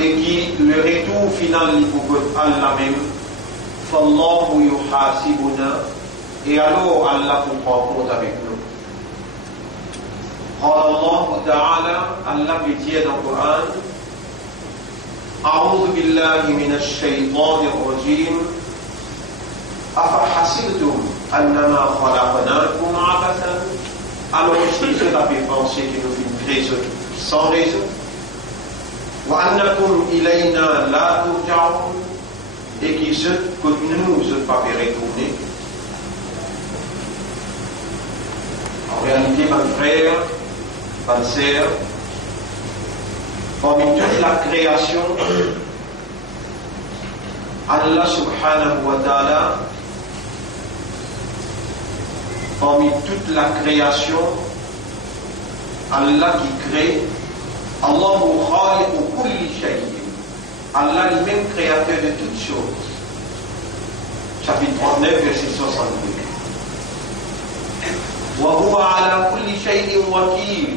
et qui le retour final pour Allah même, Fallahu yuhasibuna, et alors Allah vous prend compte avec nous. Allah Ta'ala, Allah veut dire dans le Coran, A'udhu billahi minash shaytanir rajim, Afahasibtum annama khalaqnakum abathan. Alors si vous avez pensé que nous sommes créés sans raison, wa annakum ilayna la turja'un, et que nous ne pas retourner. En réalité, mon frère, ma sœur, parmi toute la création, Allah subhanahu wa ta'ala, parmi toute la création, Allah qui crée, Allahu khaliqu kulli shay'in. Allah lui-même créateur de toutes choses. Chapitre 39, verset 62. Wa huwa ala kulli shay'in wakil.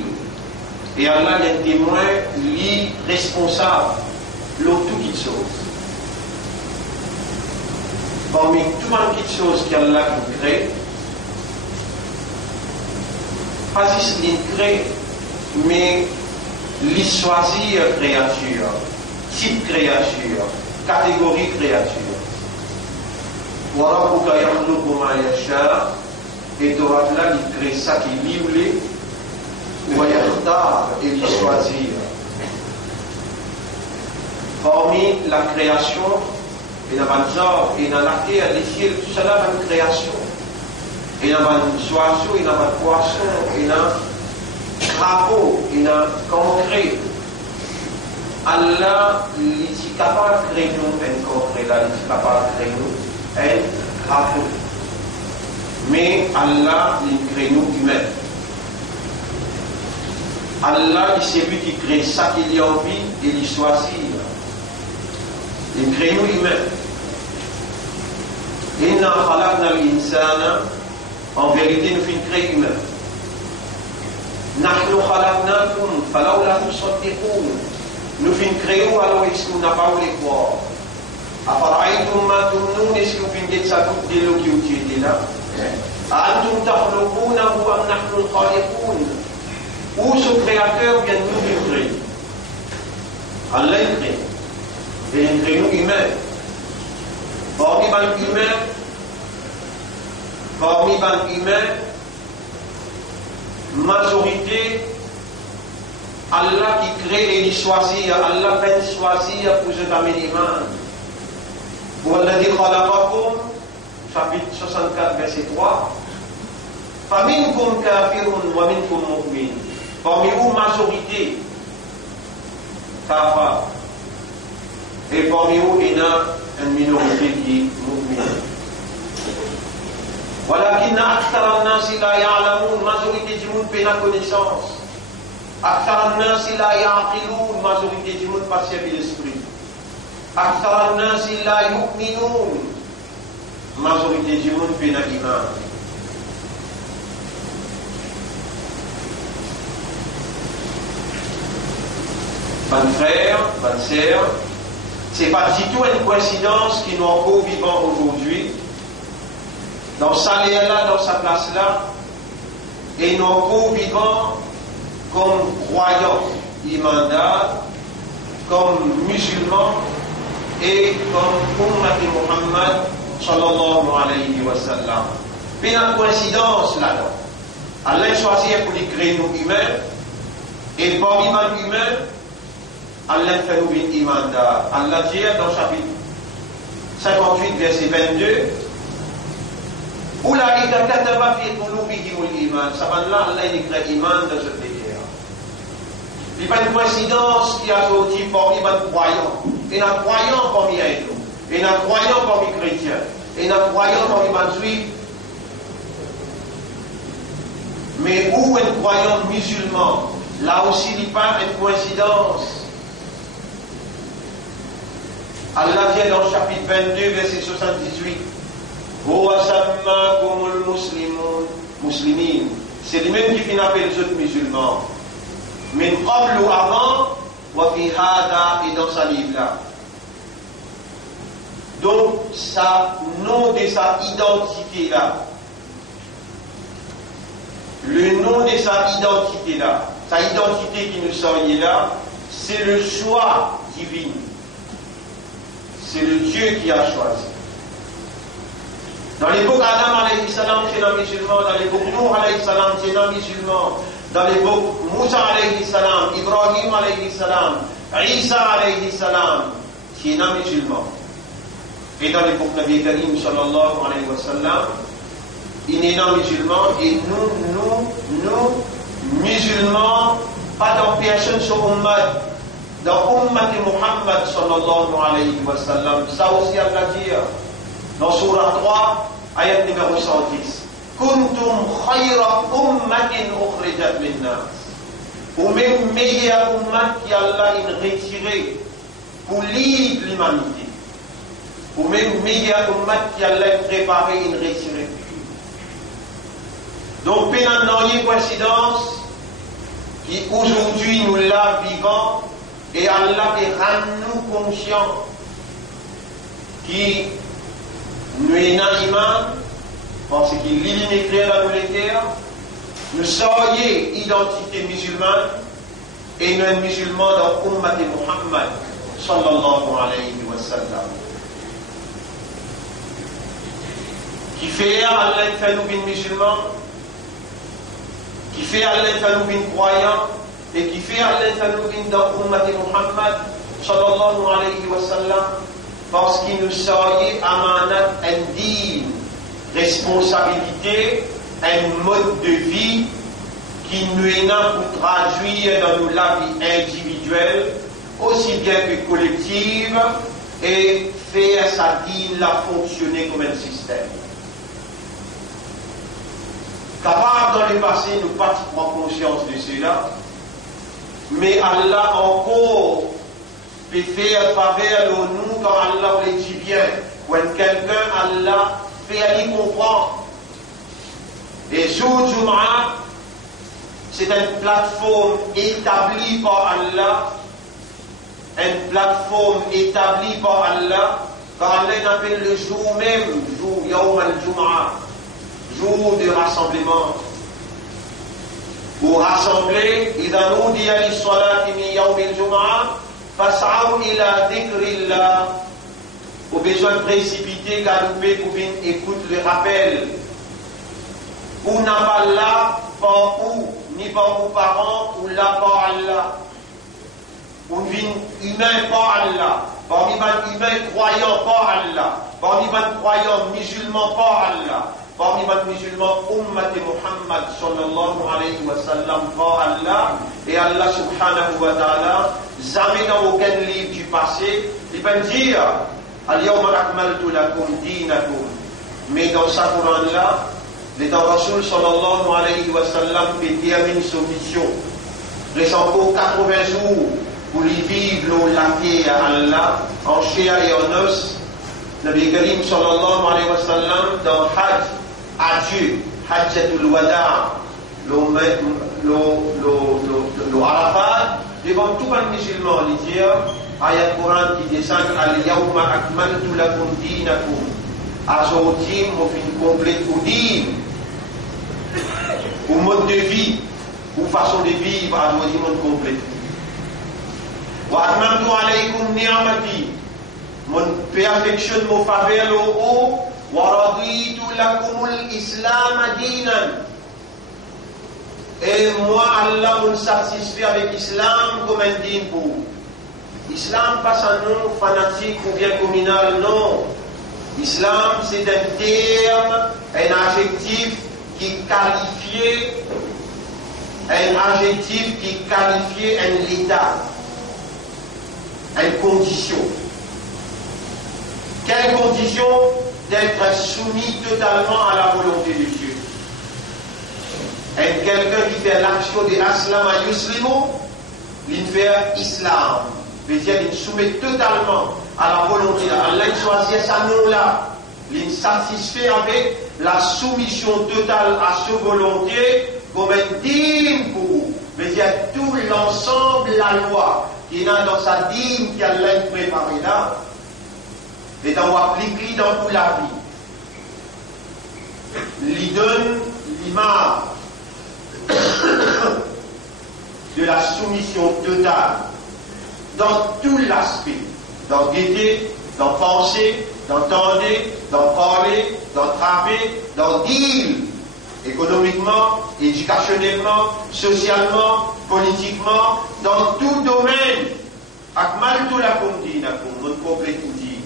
Et Allah est témoin, lui responsable de toutes choses. Parmi toutes les choses qu'Allah crée, pas juste il crée, mais il choisit créature, type créature, catégorie créature. Voilà pourquoi et Torah là, il crée ça qui est livré, ou et il choisit. Parmi la création, et dans le genre, et dans la terre, les ciels, tout ça là, une création. Et dans le oiseau, et dans le poisson, et dans le crapaud, et dans le concret. Allah, il est capable de créer nous un concret là, il est capable de créer nous un crapaud. Mais Allah, il crée nous humains. Allah, c'est lui qui crée ça qu'il y a envie et il choisit. Il crée nous humains. Inna khalaqna al-insana, en vérité, nous finissons créer humains. Nahnu khalaqnakum, falawla tusaddiqun. Nous finissons créer alors est-ce qu'on n'a pas voulu croire? Afara'aytum ma tumnun, est-ce que vous finissez ça tout de l'eau qui était là? Antum takhluqunahu am nahnu al-khaliqun. Où ce créateur vient nous créer? Allah il crée. Et il crée nous humains. Parmi les humains, majorité, Allah qui crée et il choisit, Allah va choisir pour se donner l'iman. Walladhi khalaqakum, chapitre 64, verset 3. Faminkum kafirun wa minkum mu'min. Parmi vous, majorité, kafir. Et parmi vous, il y a une minorité qui est mu'min. ولكن أكثر الناس لا يعلمون. Majorité du monde n'a pas connaissance. أكثر الناس لا يعقلون. Majorité du monde pas servi l'esprit. أكثر الناس لا يؤمنون. Majorité du monde n'a pas iman. Mon frère, ma sœur, ce n'est pas du tout une coïncidence qui nous encore vivants aujourd'hui, dans sa là, dans sa place là, et nous encore vivants comme croyants, imandats, comme musulmans et comme Ummat Muhammad sallallahu alayhi wa sallam. Puis une coïncidence là-dedans. Allah choisit pour les créer nous humains, et parmi les humains, Allah fait nous une imanda. Allah dit dans chapitre 58, verset 22, Oulaïka kataba fi qulubihim al-iman. Ça va là, Allah il crée iman dans ce pays. Il n'y a pas une coïncidence qui a sorti parmi les croyants. Il y a un croyant parmi nous. Il y a un croyant parmi les chrétiens. Il y a un croyant parmi les juifs. Mais où un croyant musulman, là aussi il n'y a pas une coïncidence. Allah dit dans le chapitre 22, verset 78, c'est lui-même qui finit appeler les autres musulmans. Mais avant, wa fi hada, et dans sa livre-là. Donc, ça, nom de sa identité-là, le nom de sa identité-là, sa identité qui nous sort là, c'est le choix divin. C'est le Dieu qui a choisi. Dans l'époque Adam alayhi salam, c'est un musulman. Dans l'époque Nuh alayhi salam, c'est un musulman. Dans l'époque Moussa alayhi salam, Ibrahim alayhi salam, Isa alayhi salam, c'est un musulman. Et dans l'époque Nabi Karim sallallahu alayhi wa sallam, il est un musulman. Et nous, musulmans, pas dans personne sur Ummah, dans Ummah de Muhammad sallallahu alayhi wa sallam. Ça aussi Allah dit dans Surah 3, ayat numéro 110. Kuntum khayra ummatin ukhrijat linnas. Ou même meilleure ummat qui Allah a retiré pour libre l'humanité. Ou même meilleure ummat qui Allah a préparé et retiré. Donc, pénal une coïncidence qui aujourd'hui nous la vivons et Allah rend nous conscients qui nous est un imam parce qu'il lit l'écrire dans les terres, nous sommes identité musulmane et nous sommes musulmans dans l'Ummat de Muhammad sallallahu alayhi wa sallam. Qui fait Allah fait nous une musulman, qui fait Allah fait nous une croyant et qui fait Allah fait nous une dans l'Ummat de Muhammad sallallahu alayhi wa sallam. Parce qu'il nous soyez amanat indigne, responsabilité, un mode de vie qui nous est là pour traduire dans nos la vie individuelle, aussi bien que collective, et faire sa vie la fonctionner comme un système. Capable dans le passé, nous pratiquons conscience de cela, mais Allah encore peut faire faveur de nous quand Allah le dit bien. Quand quelqu'un, Allah fait lui comprendre. Et Jour Jum'a, c'est une plateforme établie par Allah. Une plateforme établie par Allah. Quand Allah appelle le jour même, jour Yawm al-Jum'a, jour de rassemblement. Pour rassembler, إذا نودي للصلاة من يوم الجمعة فاسعوا إلى ذكر الله. Au besoin précipité, galoper pour venir écouter le rappel. Ou n'a pas là, pas où, ni par vos parents, ou là par Allah. Ou vin humain par Allah. Parmi les humains croyants par Allah. Parmi les croyants musulmans par Allah. Parmi les musulmans, Ummat Muhammad sallallahu alayhi wa sallam par Allah. Et Allah subhanahu wa ta'ala, jamais dans aucun livre du passé, il va dire Al-yawma akmaltu lakum dinakum. Mais dans sa Coran-là, le Rasul sallallahu alayhi wa sallam détermine son mission. Il reste encore 80 jours pour y vivre l'enquête à Allah, en chair et en os. Nabi Karim sallallahu alayhi wa sallam, dans Hajj, adieu, Hajjatul Wada', le Arafat, devant tout le musulman, il dit, ayat Coran qui descend, Al-yawma akmaltu lakum dinakum. Aujourd'hui, mon fin complète pour dire, pour mode de vie, pour façon de vivre, à nous dire monde complet. Wa atmamtu alaykum ni'amati. Mon perfectionne mon faveur au haut. Wa raditu lakum al-islam dinan. Et moi, Allah, me satisfait avec l'islam comme un din pour vous. L'islam, pas un nom fanatique ou bien communal, non. L'islam, c'est un terme, un adjectif qui qualifiait un état, une condition. Quelle condition? D'être soumis totalement à la volonté de Dieu. Et quelqu'un qui fait l'action de Aslam à Yuslimu, il fait Islam. C'est-à-dire qu'il soumet totalement à la volonté. Allah choisit sa nom-là. Il satisfait avec la soumission totale à sa volonté comme un digne pour vous. C'est-à-dire tout l'ensemble, la loi, qui est dans sa dîme qui a l'air préparé là, et on applique dans toute la vie. Il donne l'image de la soumission totale dans tout l'aspect, dans guetter, dans penser, dans tendre, dans parler, dans trapper, dans dire, économiquement, éducationnellement, socialement, politiquement, dans tout domaine. Akmal tout la condine, mon complet tout dit.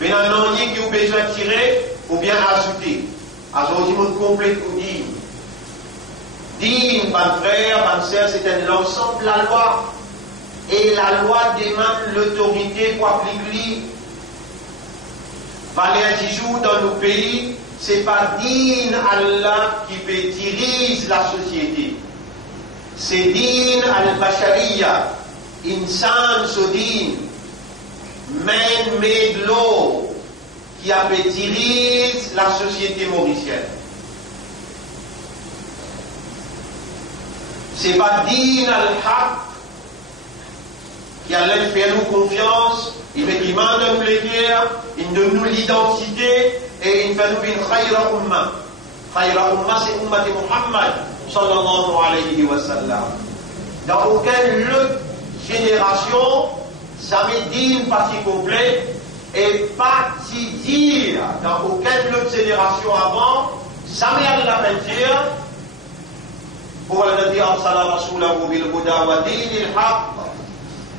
Mais un qui a besoin de tirer ou bien ajouter. Ajouter mon complet tout dit. Digne, mon frère, ma soeur, c'est l'ensemble de la loi. Et la loi demande l'autorité pour appliquer. Valer un jour dans nos pays, c'est pas digne Allah qui peut diriger la société. C'est digne al-Bashariya, insan sodin, man-made law, qui a peut diriger la société mauricienne. C'est pas digne al-Haq, qui allait faire nous confiance, il demande un plaisir, il donne nous l'identité et il fait nous une khayra umma. Khayra umma, c'est ummat Muhammad sallallahu alayhi wa sallam. Dans aucune autre génération, ça me dit une partie complète et partie dire dans aucune autre génération avant, ça me dit la peinture pour le dire sallallahu rasulahu bil huda wa dinil haqq.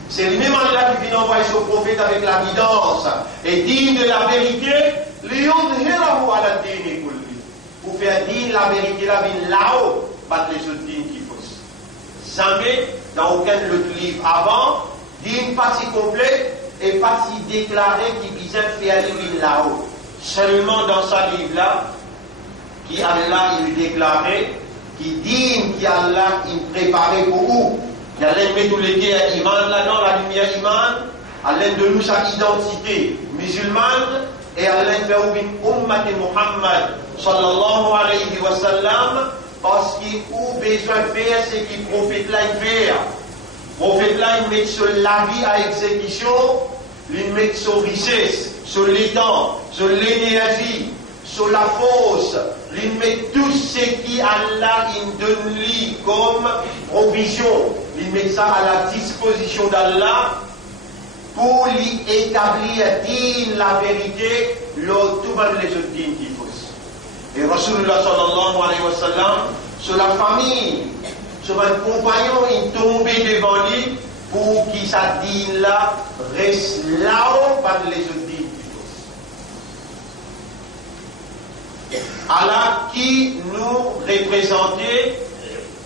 C'est lui-même Allah qui vient envoyer son prophète avec la guidance et digne de la vérité, pour faire digne la vérité, la vie là-haut, pas les autres dignes qui faussent. Jamais, dans aucun autre livre avant, digne partie complète et partie déclarée qui visait faire les vignes là-haut. Seulement dans ce livre-là, qui Allah il déclarait, qui digne, qui Allah il préparait pour vous. Il allait mettre tous les guerres iman là-dedans, la lumière iman, allait de nous sa identité musulmane et allait faire une ummat Muhammad sallallahu alayhi wa sallam parce qu'il a besoin de faire ce qu'il prophète là il fait. Prophète là il met sur la vie à exécution, il met sur richesse, sur l'étang, sur l'énergie, sur la force, il met tout ce qui Allah il donne lui comme provision. Il met ça à la disposition d'Allah pour lui établir digne la vérité, l'autre les autres dignes qui faussent. Et Rasulullah sallallahu alayhi wa sallam, sur la famille, sur un compagnon, il tombait devant lui pour qu'il sa digne là reste là-haut par les autres dignes qui faussent. Allah qui nous représentait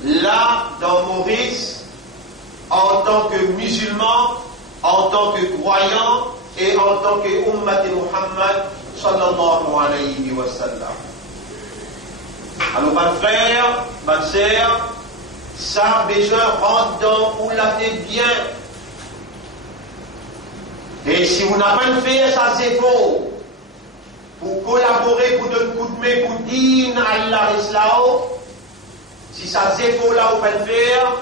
là dans Maurice, en tant que musulman, en tant que croyant et en tant que ummat Muhammad sallallahu alayhi wa sallam. Alors, mon frère, ma sœur, ça a besoin rentre dans où la tête bien. Et si vous n'avez pas fait ça, c'est faux. Pour collaborer, pour donner un coup de main, pour dire Allah reste là-haut, si ça c'est faux là, vous pouvez faire.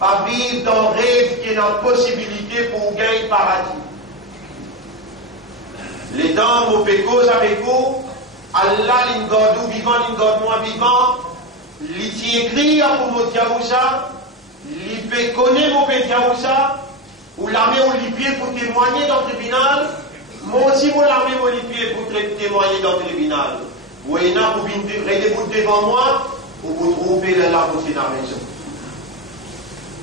Pas vivre dans le rêve qui est dans la possibilité pour gagner le paradis. Les dents, vous pouvez cause avec vous, Allah, l'ingordou vivant, l'ingordou moins vivant, l'y écrit pour vous dire ça, l'y peut connaître pour vous dire ça, ou l'armée ou l'y pied pour témoigner dans le tribunal, moi aussi, vous l'armée ou l'y pied pour témoigner dans le tribunal. Vous voyez, vous venez devant moi, ou vous trouvez la larme aussi dans la maison.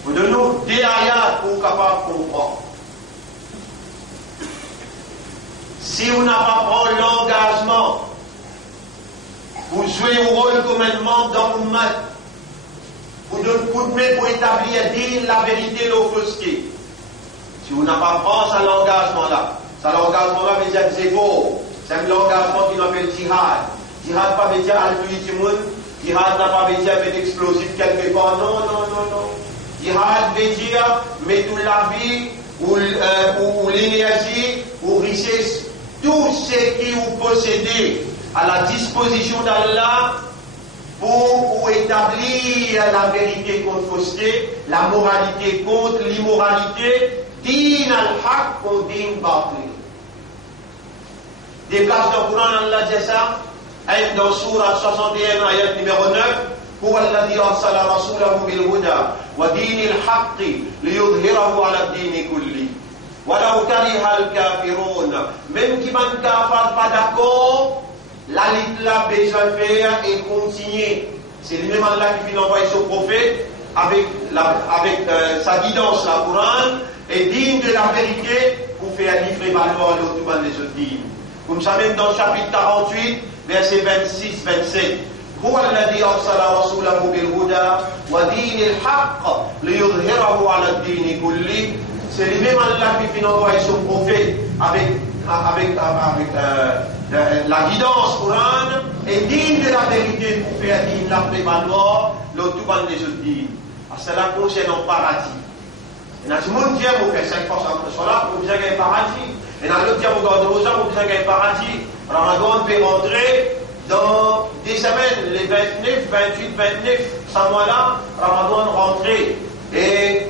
Vous donnez des ayats pour capable de comprendre. Si vous n'avez pas pris l'engagement, vous jouez un rôle comme un membre dans l'ummat, vous donnez un coup de main pour établir la vérité l'offusqué. Si vous n'avez pas pris cet engagement-là, veut dire que c'est faux. C'est un engagement qui s'appelle jihad. Jihad pas veut dire altruisme du monde, jihad n'a pas veut dire mettre explosif quelque part. Non. Jihad veut dire mettre toute la vie, ou l'énergie, ou richesse, tout ce qui vous possédez à la disposition d'Allah pour établir la vérité contre fausseté, la moralité contre l'immoralité, din al-haq contre din batil. Des places dans le Coran, Allah dit ça, dans Surah 61, ayat numéro 9, هو الذي أرسل رسوله بالهدى ودين الحق ليظهره على الدين كله ولو كره الكافرون. Même qui man kafar pas d'accord, la lutte là besoin de faire et continuer. C'est lui-même Allah qui vient envoyer son prophète avec sa guidance, la Coran, et digne de la vérité pour faire livrer malheur le tout les autres dignes. Comme ça même dans le chapitre 48, verset 26-27. هو الذي أرسل رسوله بالهدى ودين الحق ليظهره على الدين كله. C'est lui-même Allah qui vient envoyer son prophète avec la guidance Coran et digne de la vérité pour faire digne la prévaloir l'autre des autres dignes. Cela concerne le paradis. Et dans ce monde qui vous fait 5% de cela pour vous dire qu'il y a un paradis. Et dans l'autre qui vous garde aux gens pour vous dire qu'il y a un paradis. Ramadan peut rentrer dans des semaines, les 29, 28, 29, ce mois-là, Ramadan rentré. Et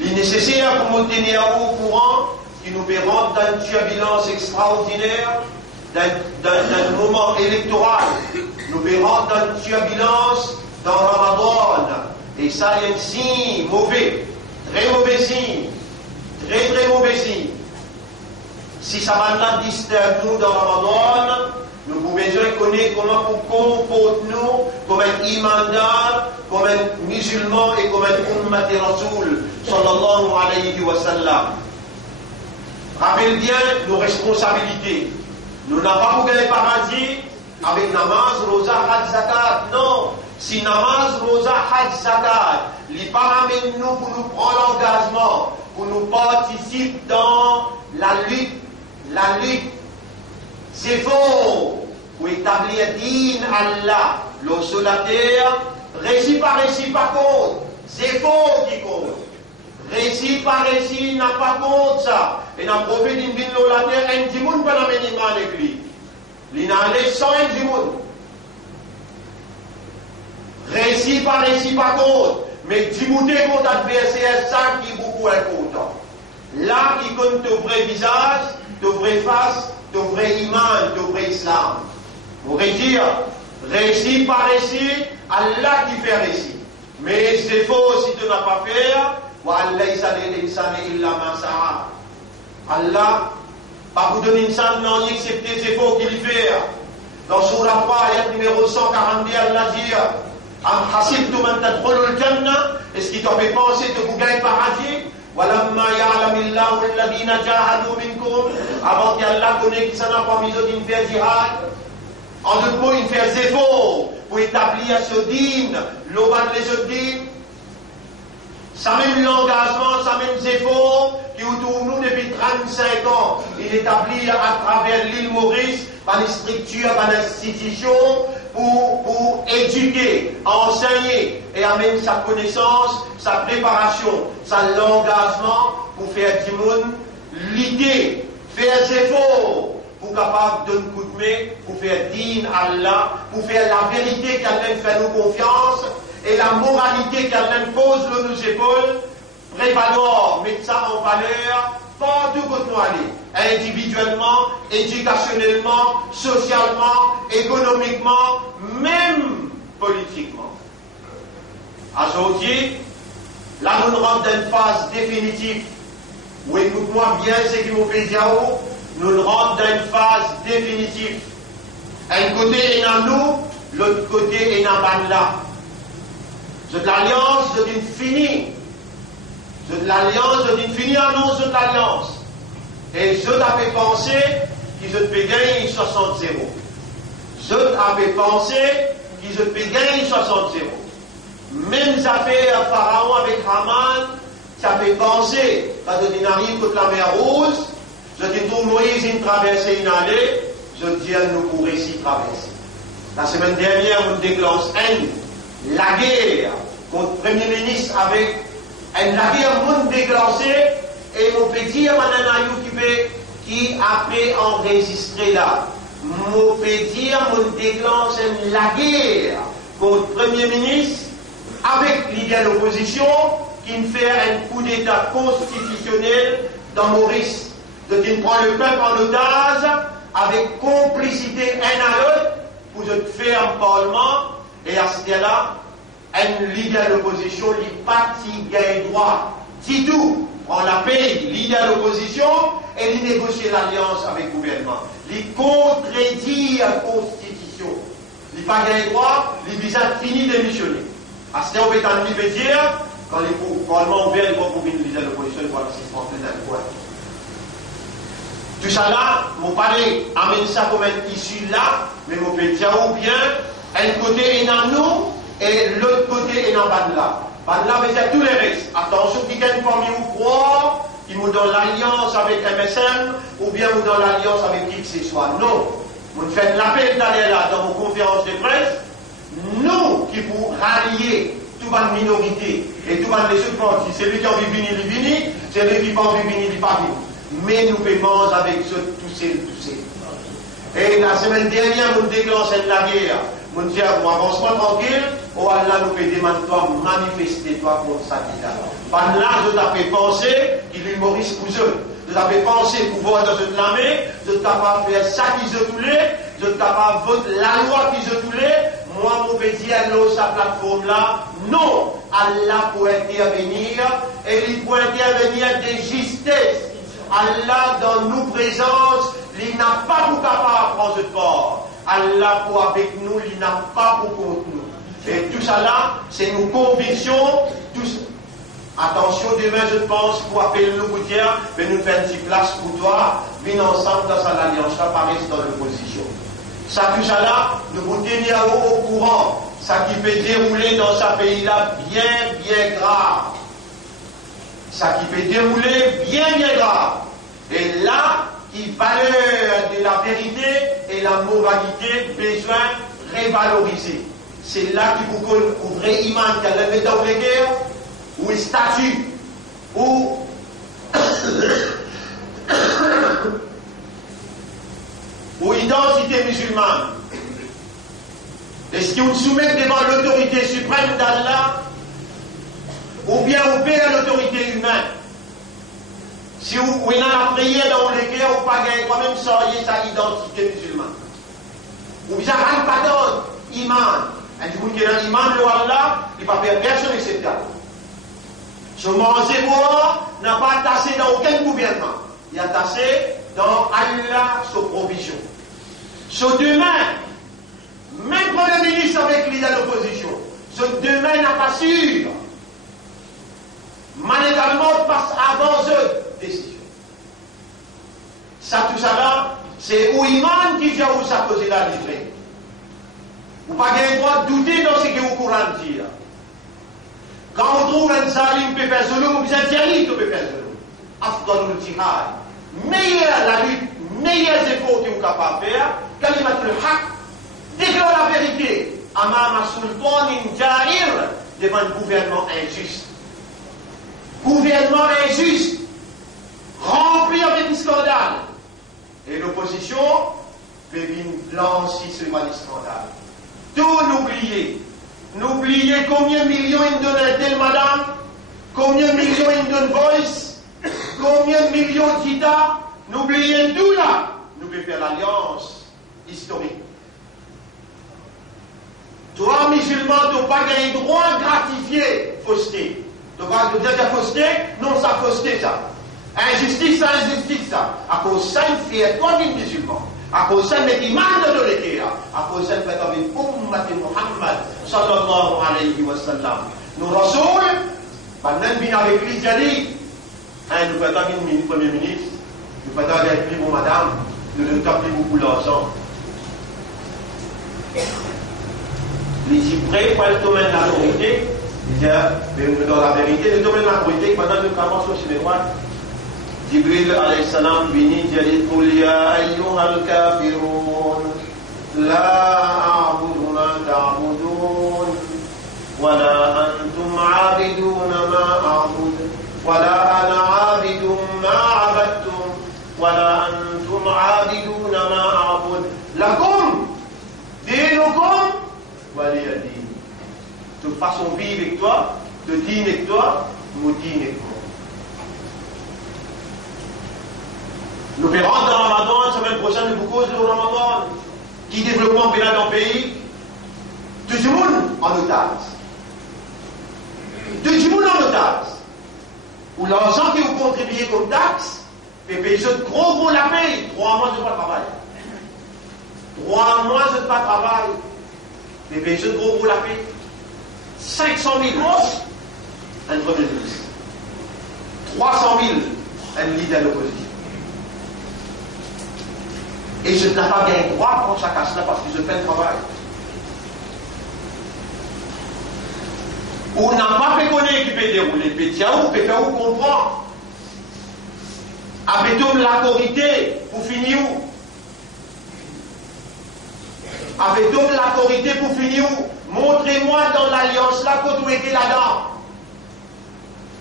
il est nécessaire pour nous tenir au courant qui nous verront dans une turbulence extraordinaire, d'un moment électoral. Nous verrons dans une turbulence dans Ramadan. Et ça, il y a un signe mauvais, très mauvais signe, très très mauvais signe. Si ça va disturber nous dans Ramadan, nous pouvons besoin connaître comment nous comportons comme un imandar, comme un musulman et comme un ummat et rasoul, sallallahu alayhi wa sallam. Rappelle bien nos responsabilités. Nous n'avons pas pour gagner le paradis avec namaz, rosa, hajj, zakat. Non. Si namaz, rosa, hajj, zakat, les paramètres nous pour nous prendre l'engagement, pour nous participer dans la lutte, c'est faux. Pour établir din Allah, l'eau sur la terre, récit par contre. C'est faux qui compte. Récit par récit n'a pas compte ça. Et n'a profité d'une ville sur la terre, un petit monde peut l'amener avec lui. Il n'a allé sans un petit monde. Récit par contre. Mais Djibouti contre adversaire, ça qui est beaucoup important. Là qui compte ton vrai visage, ton vrai face, ton vrai iman, ton vrai islam. On pourrait dire, récit par récit, Allah qui fait récit. Mais c'est faux si tu n'as pas fait. Allah, pas vous donner une salle, non, excepté c'est faux qu'il fait. Dans Surah 3, ayat numéro 142, Allah dit, Am hasibtum an tadkhulul jannah, est-ce qu'il t'en fait penser que vous gagnez le paradis? Walamma ya'lamillahu alladhina jahadu minkum, avant qu'Allah connaisse qui s'en a pas mis au din faire jihad. En d'autres mots, il fait des efforts pour établir ce din, l'oban les autres din. Ça même l'engagement, ça même des efforts qui autour de nous depuis 35 ans. Il établit à travers l'île Maurice, par les structures, par l'institution, pour éduquer, enseigner et amener sa connaissance, sa préparation, l'engagement pour faire du monde l'idée, faire des efforts pour capable de nous coup de main, pour faire din Allah, pour faire la vérité qu'elle-même fait nous confiance et la moralité qu'elle-même pose sur nos épaules, prévaloir, mettre ça en valeur, partout où nous aller, individuellement, éducationnellement, socialement, économiquement, même politiquement. Aujourd'hui, là nous rentrons dans une phase définitive, où écoute-moi bien ce qui vous fait dire, nous rentrons dans une phase définitive. Un côté est dans nous, l'autre côté est dans là. C'est l'alliance d'une finie. C'est l'alliance d'une finie annonce de l'alliance. Et je t'avais pensé qu'ils se peut gagner 60-0. Je t'avais pensé qu'ils se peut gagner 60-0. Même affaire Pharaon avec Haman, ça fait penser, parce que arrive contre la mer Rouge, je dis tout Moïse une traversée, une allée, je dis à nous pour ici traverser. La semaine dernière, on déclenche la guerre contre le Premier ministre avec la guerre monde déclenchée et mon petit Manana qui a fait enregistrer là. Mon petit mon déclenche la guerre contre le Premier ministre, avec l'idée de l'opposition, qui fait un coup d'État constitutionnel dans Maurice, de qui prend le peuple en otage, avec complicité un à l'autre, pour se faire un parlement, et à ce moment-là, un leader de l'opposition, il pas gagne droit. Si tout, on la paye, leader de l'opposition, et il négocie l'alliance avec le gouvernement. Il contredit la constitution. Il pas gagne droit, il vise à finir démissionner. À ce moment-là, on peut dire, quand les parlements ouverts, ils vont pour une leader de l'opposition, ils vont se prendre dans le coin. Tout ça là, mon pari amène ça comme une issue là, mais mon peut dire ou bien, un côté est dans nous, et l'autre côté est dans Banla. Banla veut dire tous les restes. Attention, qui gagne parmi vous croire, ils nous donnent l'alliance avec MSN, ou bien nous donnent l'alliance avec qui que ce soit. Non. Vous faites l'appel d'aller là dans vos conférences de presse, nous qui vous rallier toute la minorité et toute les autres partis. C'est lui qui a envie de venir, il vient, c'est lui qui n'a pas envie de venir, il pas venir. Mais nous payons avec tous ces. Et la semaine dernière, nous déclenchons la guerre. Nous disons, avance-moi tranquille, oh Allah nous fait demander toi, manifester-toi contre ça qui là. Par là, je t'avais pensé qu'il est Maurice Couseux. Je t'avais pensé pouvoir dans cette l'armée, je t'avais faire ça qui se voulait, je t'avais voté la loi qui se voulait. Moi, mon petit, alors, sa plateforme là, non, Allah pour intervenir, et il peut intervenir de justesse. Allah, dans nos présences, il n'a pas pour capable prendre ce port. Allah pour avec nous, il n'a pas pour contre nous. Et tout ça là, c'est nos convictions. Attention, demain, je pense, pour appeler nous pour dire, mais nous faisons une petite place pour toi, venez ensemble dans cette alliance-là, pareil, dans l'opposition. Ça, tout ça là, nous vous tenir au courant. Ça qui peut dérouler dans ce pays-là, bien grave. Ça qui peut dérouler bien grave. Et là, qui valeur de la vérité et la moralité besoin révaloriser. C'est là qu'il vous connaît au vrai imam qui a levé dans les guerres, ou statut, ou ou identité musulmane. Est-ce qu'on soumet devant l'autorité suprême d'Allah, ou bien on paie à l'autorité humaine? Si vous avez la prière dans les guerres, vous pas gagner quand même sans sa identité musulmane. Ou bien un pardon, imam. Et du coup, qui est un imam, le Allah, il ne va pas faire personne acceptable. Ce manger n'a pas tassé dans aucun gouvernement. Il a tassé dans Allah, sa provision. Ce demain, même Premier ministre avec l'idée de l'opposition, ce demain n'a pas sûr. Manégalement passe avant eux décision. Ça, tout ça là, c'est au imam qui vient où ça poser la livrée. Vous n'avez pas le droit de douter dans ce que vous courez de dire. Quand on trouve un salim peut faire solo, vous êtes interdit de faire solo. Afdalul jihad. Meilleure la lutte, meilleurs efforts que vous êtes capable de faire, kalimatul haq, déclare la vérité. Amama sultanin ja'ir, devant un gouvernement injuste. Gouvernement injuste, rempli avec des scandales. Et l'opposition peut venir blanchir ce mal scandale. Tout n'oubliez. N'oubliez combien de millions ils donnent à telle madame, combien de millions ils donnent voice, combien de millions d'États. N'oubliez tout là. Nous pouvons faire l'alliance historique. Toi, musulman, tu n'as pas gagné droit à gratifier fausseté. Tu vas dire que fausseté, non, ça fausseté ça. Injustice, ça, injustice ça. À cause de ça, il fait toi, musulman. À cause de ça, il met l'imam de l'été. À cause de ça, il fait avec Ummat Muhammad, sallallahu alayhi wa sallam. Nous, Rasoul, maintenant, bien avec lui, il dit, nous faisons avec le Premier ministre, nous faisons avec lui, mon madame, nous ne tapons beaucoup d'argent. Les Cyprès, pour le domaine de l'autorité, il dit, dans la vérité, le domaine de l'autorité, pendant que nous commençons sur les droits, Jibril alayhi salam bini jadi qul ya ayyuhal kafirun la a'budu ma ta'budun wa la antum 'abidun ma a'budu wa la ana 'abidun ma 'abadtum wa la antum 'abidun ma a'budu lakum dinukum waliya din. façon de vivre avec toi, de dîner avec toi, nous dîner avec moi. Nous verrons dans le Ramadan, la semaine prochaine, nous cause le Ramadan, qui développement pénal dans le pays, tout le monde en otage. Tout le monde en otage. Ou l'argent que vous contribuez comme taxe, et puis ce gros la paye, 3 mois je ne pas travailler. 3 mois je ne pas travailler. Et puis ce gros la paye. 500 000 un premier ministre. 300 000 un leader de l'opposition. Et je n'ai pas bien droit à prendre sa casse-là parce que je fais le travail. On n'a pas fait connaître qui peut dérouler. Pétiaou, peut faire où comprendre. Avec l'autorité pour finir où? Avec l'autorité pour finir où? Montrez-moi dans l'alliance là que vous étiez là-dedans.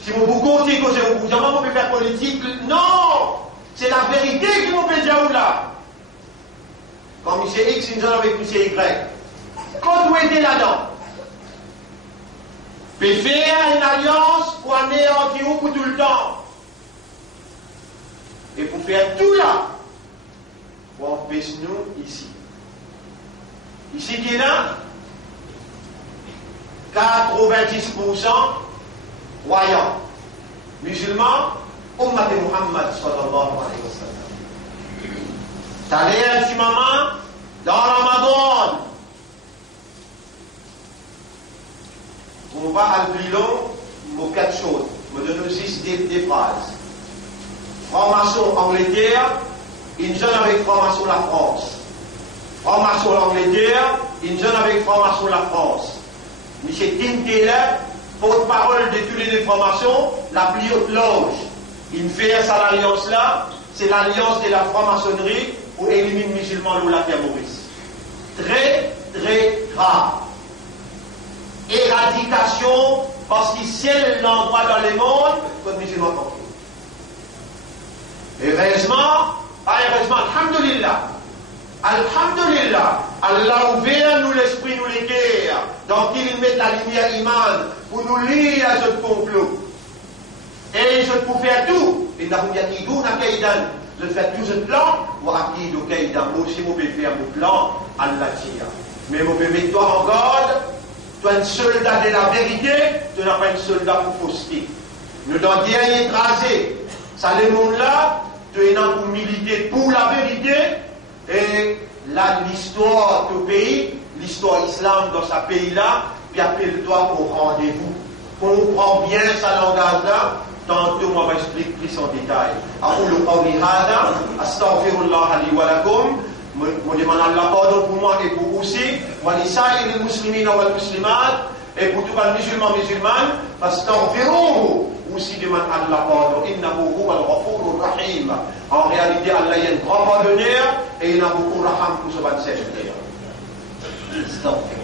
Si vous continuez que vous pouvez faire politique, non! C'est la vérité qui vous fait dire où là. Quand M. X, il avec M. Y. Quand vous étiez là-dedans, puis faire une alliance pour anéantir pour tout le temps. Et pour faire tout là, pour empêcher nous ici. Ici qui est là, 90% croyants, musulmans, Ummat Muhammad sallallahu alayhi wa sallam. T'allais un petit moment dans Ramadan. On va à le bilan, aux 4 choses. Je me donne aussi des phrases. Franc-maçon Angleterre, une jeune avec franc-maçon la France. Franc-maçon l'Angleterre, une jeune avec franc-maçon la France. M. Tim Taylor, porte-parole de tous les francs-maçons, la plus haute loge. Il fait ça l'alliance là, c'est l'alliance de la franc-maçonnerie pour éliminer les musulmans ou la terre Maurice. Très, très grave. Éradication, parce que c'est l'endroit dans le monde que les musulmans ont fait. Heureusement, alhamdulillah, alhamdulillah, Allah a ouvert nous l'esprit, nous les cœurs, donc il met la lumière iman pour nous lire à ce complot. Et je peux faire tout. Et là, je fais tout ce plan, ou acquis de Kaïdan, moi aussi, je peux faire mon plan, Allah tire. Mais je peux mettre toi en garde. Tu es un soldat de la vérité, tu n'es pas un soldat pour fausseté. Nous devons dire écraser. Ça, le monde-là, tu es là pour militer pour la vérité. Et là, l'histoire du pays, l'histoire islam dans ce pays-là, puis appelle-toi au rendez-vous. Comprends bien sa langage-là. Tantôt, moi, je vais expliquer plus en détail. أقول قولي هذا أستغفر الله لي ولكم. Je demande Allah pardon pour moi et pour vous aussi. ولسائر المسلمين والمسلمات et pour tous les musulmans musulmanes. فاستغفروه. Aussi demande Allah pardon. إنه هو الغفور الرحيم. En réalité, Allah est un grand pardonneur et il a beaucoup de raham pour ce 27 d'ailleurs. استغفر.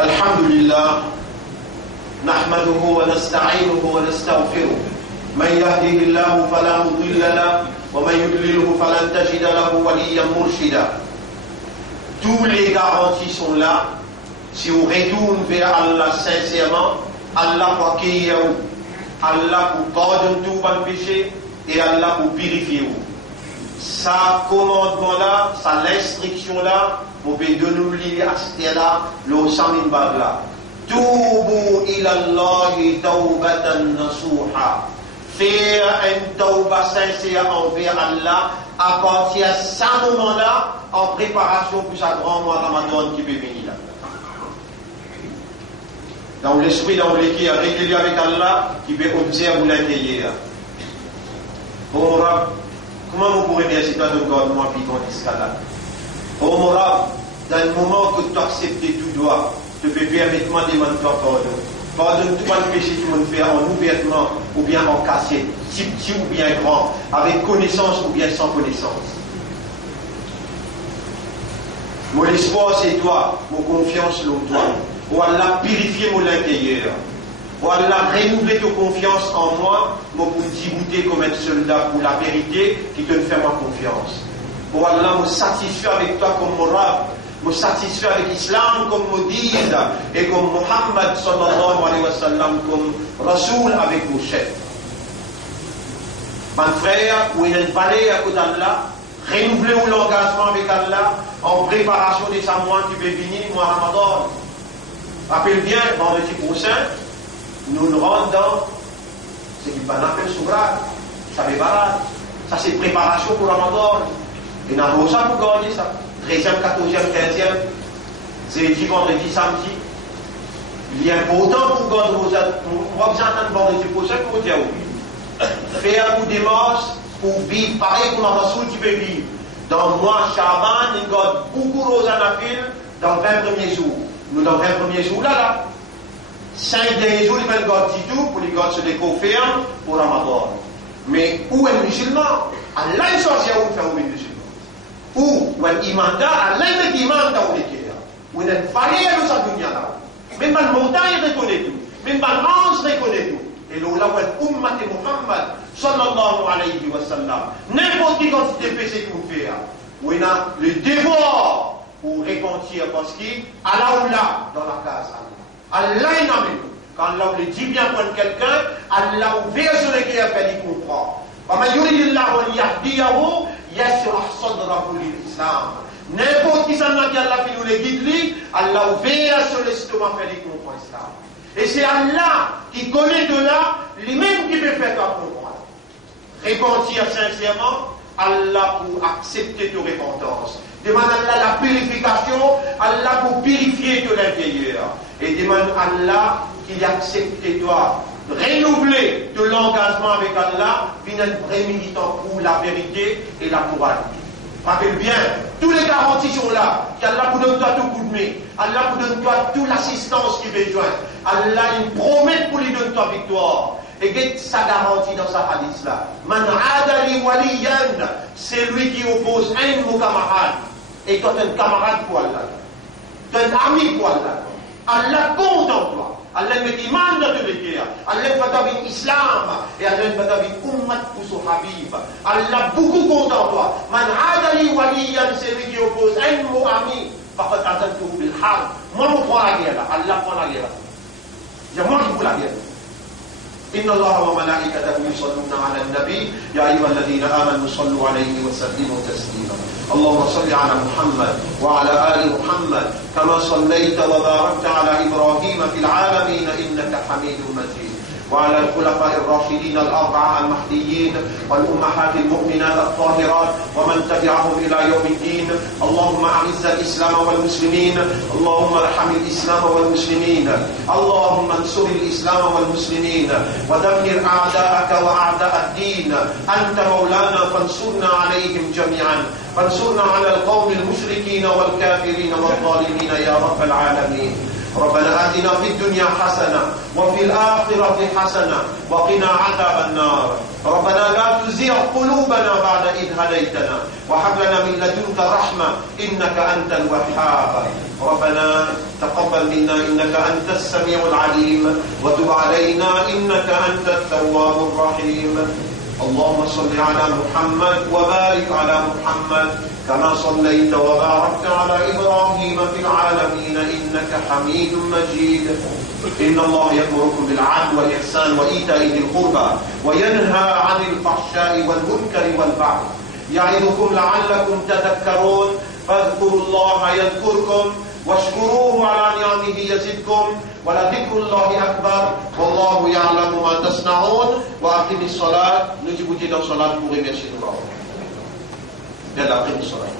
الحمد لله نحمده ونستعينه ونستغفره من يهده الله فلا مضل له ومن يضلله فلن تجد له وليا مرشدا. Tous les garanties sont là. Si on retourne vers Allah sincèrement, Allah pour accueillir vous, Allah pour pardonner tout votre péché et Allah pour purifier vous. Sa commandement là, sa l'instruction là, vous pouvez nous lire à ce là, le samin bag là. Toubu ila Allahi tawbatan nasuha. Faire un tawba sincère envers Allah à partir de ce moment-là, en préparation pour sa grand mois Ramadan qui peut venir là. dans l'esprit qui est régulier avec Allah, qui peut observer l'intérieur. Oh mon Rab, comment vous pourrez remercier toi de God, moi, puis ton escalade? Oh mon Rab, dans le moment que tu acceptes tout droit, tu peux permettre de demander toi pardon. Pardonne-toi le péché que tu me fais en ouvertement ou bien en cassé, petit ou bien grand, avec connaissance ou bien sans connaissance. Mon espoir c'est toi, mon confiance c'est toi. Oh Allah, purifier mon intérieur. Oh Allah, renouveler ta confiance en moi, pour débuter comme un soldat pour la vérité qui te fait ma confiance. Oh Allah, me satisfaire avec toi comme mon Rab, me satisfaire avec l'islam comme mon guide et comme Muhammad sallallahu alayhi wa sallam comme Rasoul avec mon chef. Mon frère, où il y a une vallée à côté d'Allah, renouveler l'engagement avec Allah en préparation des mois qui va venir, mois Ramadan. Rappelle bien, vendredi prochain, nous nous rendons dans ce qu'il appelle Sourad, ça fait barade. Ça c'est préparation pour Ramadan. Et nous avons ça pour garder ça. 13e, 14e, 15e, c'est dit vendredi, samedi. Il est important pour garder vos actes. Moi, vous entendez vendredi prochain pour dire oui. Faire un coup de démarche pour vivre pareil comme un Rasoul qui peut vivre. Dans le mois Shaban, il garde beaucoup de Rosanafil dans 20 premiers jours. Nous, dans 20 premiers jours, là. 5 derniers jours, il va le garder tout pour les garder se déconfirmer pour Ramadan. Mais où est le musulman? Allah est sorti à où faire le musulman? Où est l'imanda? Allah est l'imanda où il est. Où est le fallait à nous à dunya là. Même la montagne reconnaît tout. Même la ange reconnaît tout. Et là où est l'ummat de Muhammad sallallahu alayhi wa sallam. N'importe qui quantité de péché que vous faites. Où il a le devoir pour repentir parce qu'Allah ou là dans la case. Allah est nommé. Quand Allah le dit bien pour quelqu'un, Allah ouvert sur le cœur et il comprend. N'importe qui s'en a qui Allah fait nous le guide, Allah ouvert sur l'estomac et il comprend l'islam. Et c'est Allah qui connaît de là, lui-même qui peut faire comprendre. Repentir sincèrement, Allah pour accepter ta repentance. Demande à Allah la purification, Allah pour purifier de l'intérieur. Et demande à Allah qu'il accepte toi, renouveler de l'engagement avec Allah, puis un vrai militant pour la vérité et la moralité. Rappelle bien, tous les garanties sont là, qu'Allah vous donne toi tout coup de main, Allah vous donne toi toute l'assistance qu'il besoin, Allah il promet pour lui donner toi victoire. Et qu'est-ce que ça garantit dans sa hadith là? Man adali waliyan, c'est lui qui oppose un de mon camarade. Et quand tu es un camarade pour Allah, tu es un ami pour Allah, Allah compte en toi. Allah me demande de le dire. Allah va t'avoir l'islam et Allah va t'avoir ummat pour son habib. Allah beaucoup compte en toi. Man adali waliyan, c'est lui qui oppose un mot ami. Parce que t'attends bil harb. Moi, je prends la guerre. Allah prend la guerre. C'est moi qui prends la guerre. إن الله وملائكته يصلون على النبي يا أيها الذين آمنوا صلوا عليه وسلموا تسليما اللهم صل على محمد وعلى آل محمد كما صليت وباركت على إبراهيم في العالمين إنك حميد مجيد وعلى الخلفاء الراشدين الأربعة المهديين والأمهات المؤمنات الطاهرات ومن تبعهم إلى يوم الدين اللهم أعز الإسلام والمسلمين اللهم ارحم الإسلام والمسلمين اللهم انصر الإسلام والمسلمين ودمر أعداءك وأعداء الدين أنت مولانا فانصرنا عليهم جميعا فانصرنا على القوم المشركين والكافرين والظالمين يا رب العالمين ربنا آتنا في الدنيا حسنة وفي الآخرة حسنة وقنا عذاب النار ربنا لا تزغ قلوبنا بعد إذ هديتنا وهب لنا من لدنك رحمة إنك أنت الوهاب ربنا تقبل منا إنك أنت السميع العليم وتب علينا إنك أنت التواب الرحيم اللهم صل على محمد وبارك على محمد كما صليت وباركت على إبراهيم في العالمين إنك حميد مجيد إن الله يأمركم بالعدل والإحسان وإيتاء ذي القربى وينهى عن الفحشاء والمنكر والبغي يعظكم لعلكم تذكرون فاذكروا الله يذكركم واشكروه على نعمه يزدكم ولذكر الله أكبر والله يعلم ما تصنعون وأقم الصلاة نجيب إلى الصلاة pour remercier الله يلا أقم الصلاة